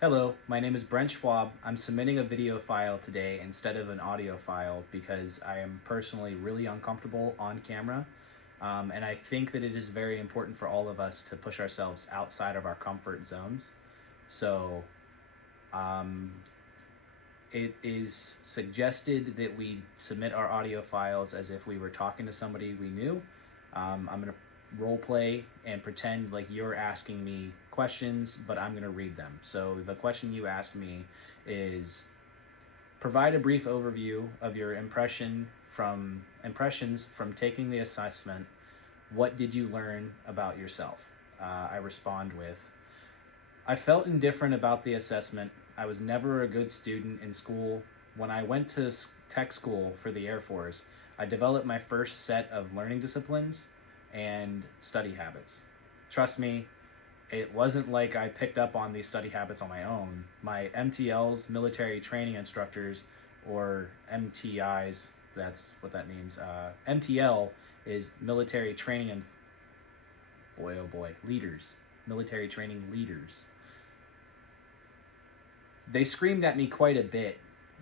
Hello, my name is Brent Schwab. I'm submitting a video file today instead of an audio file because I am personally really uncomfortable on camera. And I think that it is very important for all of us to push ourselves outside of our comfort zones. So um, it is suggested that we submit our audio files as if we were talking to somebody we knew. I'm going to role play and pretend like you're asking me questions, but I'm going to read them. So the question you asked me is, provide a brief overview of your impressions from taking the assessment. What did you learn about yourself? I respond with, I felt indifferent about the assessment. I was never a good student in school. When I went to tech school for the Air Force, I developed my first set of learning disciplines and study habits. Trust me, it wasn't like I picked up on these study habits on my own. My MTLs, military training instructors, or MTIs, that's what that means. MTL is military training and, boy oh boy, leaders. Military training leaders. They screamed at me quite a bit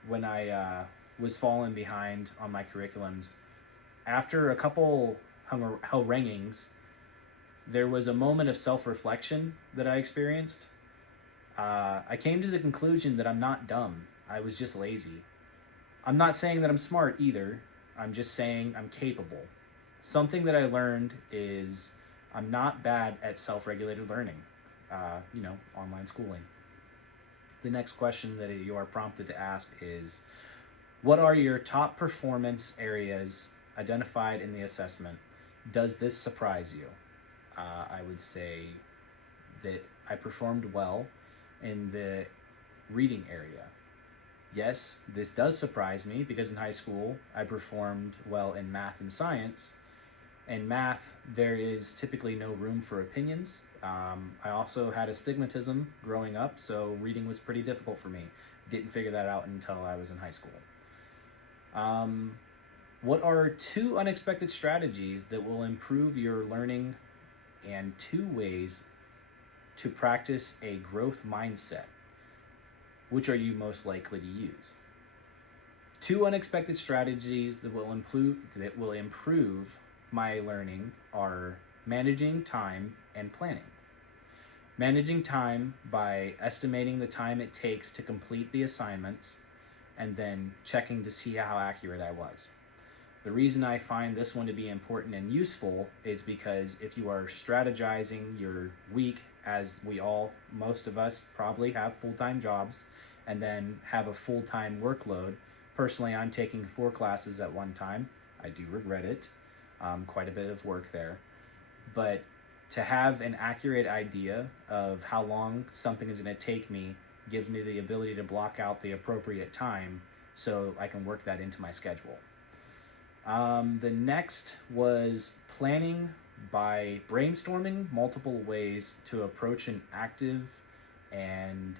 when I was falling behind on my curriculums. After a couple haranguings, there was a moment of self-reflection that I experienced. I came to the conclusion that I'm not dumb. I was just lazy. I'm not saying that I'm smart either. I'm just saying I'm capable. Something that I learned is I'm not bad at self-regulated learning, online schooling. The next question that you are prompted to ask is, what are your top performance areas identified in the assessment? Does this surprise you? I would say that I performed well in the reading area. Yes, this does surprise me because in high school I performed well in math and science. In math, there is typically no room for opinions. I also had astigmatism growing up, so reading was pretty difficult for me. Didn't figure that out until I was in high school. What are 2 unexpected strategies that will improve your learning and 2 ways to practice a growth mindset? Which are you most likely to use? 2 unexpected strategies that will improve my learning are managing time and planning. Managing time by estimating the time it takes to complete the assignments and then checking to see how accurate I was. The reason I find this one to be important and useful is because if you are strategizing your week, as most of us probably have full-time jobs and then have a full-time workload. Personally, I'm taking 4 classes at one time. I do regret it. Quite a bit of work there. But to have an accurate idea of how long something is going to take me gives me the ability to block out the appropriate time so I can work that into my schedule. The next was planning by brainstorming multiple ways to approach an activity and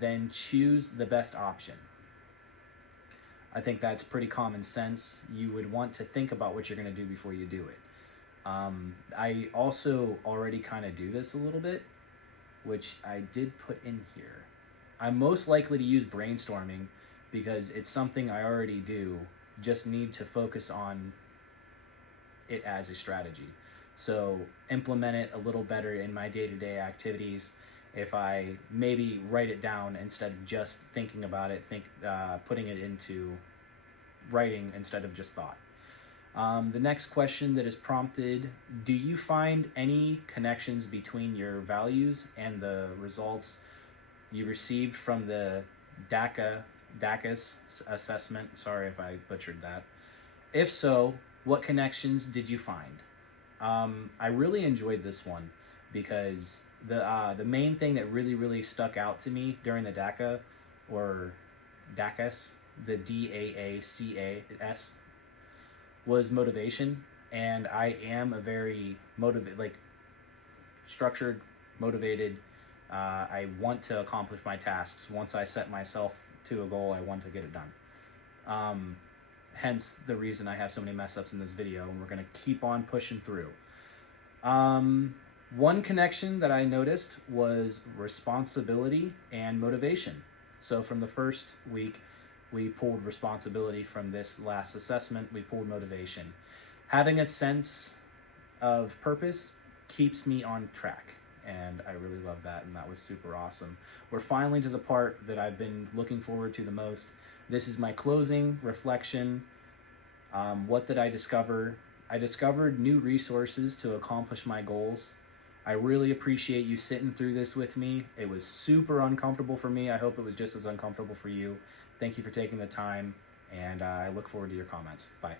then choose the best option. I think that's pretty common sense. You would want to think about what you're going to do before you do it. I also already kind of do this a little bit, which I did put in here. I'm most likely to use brainstorming because it's something I already do, just need to focus on it as a strategy. So implement it a little better in my day-to-day activities if I maybe write it down instead of just thinking about it, putting it into writing instead of just thought. The next question that is prompted, do you find any connections between your values and the results you received from the DACUS assessment? Sorry if I butchered that. If so, what connections did you find? I really enjoyed this one because the main thing that really stuck out to me during the DACA or DACUS, the DAACAS, was motivation. And I am a very structured, motivated. I want to accomplish my tasks. Once I set myself to a goal, I want to get it done. Hence the reason I have so many mess ups in this video, and we're going to keep on pushing through. One connection that I noticed was responsibility and motivation. So from the first week, we pulled responsibility. From this last assessment, we pulled motivation. Having a sense of purpose keeps me on track, and I really love that, and that was super awesome. We're finally to the part that I've been looking forward to the most. This is my closing reflection. What did I discover? I discovered new resources to accomplish my goals. I really appreciate you sitting through this with me. It was super uncomfortable for me. I hope it was just as uncomfortable for you. Thank you for taking the time, and I look forward to your comments. Bye.